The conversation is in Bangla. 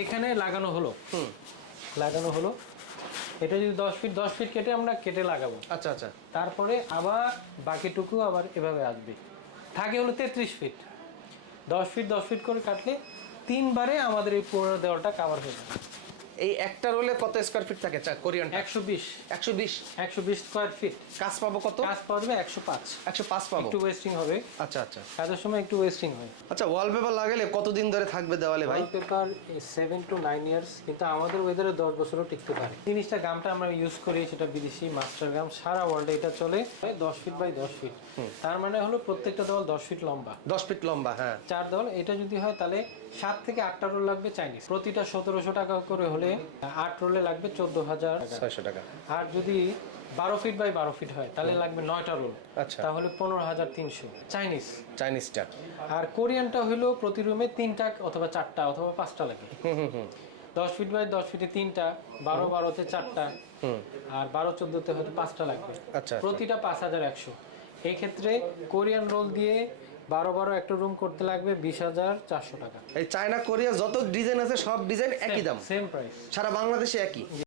এখানে লাগানো হলো লাগানো হলো, এটা যদি 10 ফিট কেটে আমরা কেটে লাগাবো। আচ্ছা আচ্ছা। তারপরে আবার বাকিটুকু আবার এভাবে আসবে, থাকে হলো 33 ফিট। 10 ফিট করে কাটলে 3 বারে আমাদের এই পুরো দেওয়ালটা কাভার হয়ে যাবে। এই একটা রোলে কত স্কয়ার ফিট থাকে কোরিয়ান? 120 120 square feet. কাজ পাবো কত? কাজ পড়বে 105। 105 পাবো। একটু ওয়েস্টিং হবে। আচ্ছা আচ্ছা। কাজের সময় একটু ওয়েস্টিং হয়। আচ্ছা, ওয়ালপেপার লাগালে কতদিন ধরে থাকবে দেওয়ালে ভাই? ওয়ালপেপার 7 to 9 ইয়ার্স, কিন্তু আমাদের ওয়েদারে 10 বছরও টিকতে পারে। জিনিসটা গামটা আমরা ইউজ করি, সেটা বিদেশি মাস্টার গাম, সারা ওয়ার্ল্ডে এটা চলে। 10 ফিট বাই 10 ফিট, তার মানে হলো প্রত্যেকটা দেওয়াল 10 ফিট লম্বা। 10 ফিট লম্বা, হ্যাঁ। 4 দেওয়াল এটা যদি হয় তাহলে 7 থেকে 8টা রোল লাগবে চাইনিজ। প্রতিটা 1700 টাকা করে হলে 8 রোলে লাগবে 14,600 টাকা। আর যদি 12 ফিট বাই 12 ফিট হয় তাহলে লাগবে 9টা রোল। আচ্ছা। তাহলে 15,300 চাইনিজটা। আর কোরিয়ানটা হলো প্রতি রুমে 3টা অথবা 4টা অথবা 5টা লাগে। 10 ফিট বাই 10 ফিটে 3টা, 12-12-তে 4টা, আর 12-14-তে হয়তো 5টা লাগবে। আচ্ছা। প্রতিটা 5,100। এই ক্ষেত্রে কোরিয়ান রোল দিয়ে 12-12 একটা রুম করতে লাগবে 20,400 টাকা। এই চায়না কোরিয়া যত ডিজাইন আছে সব ডিজাইন একই দাম, সেম প্রাইস, সারা বাংলাদেশে একই।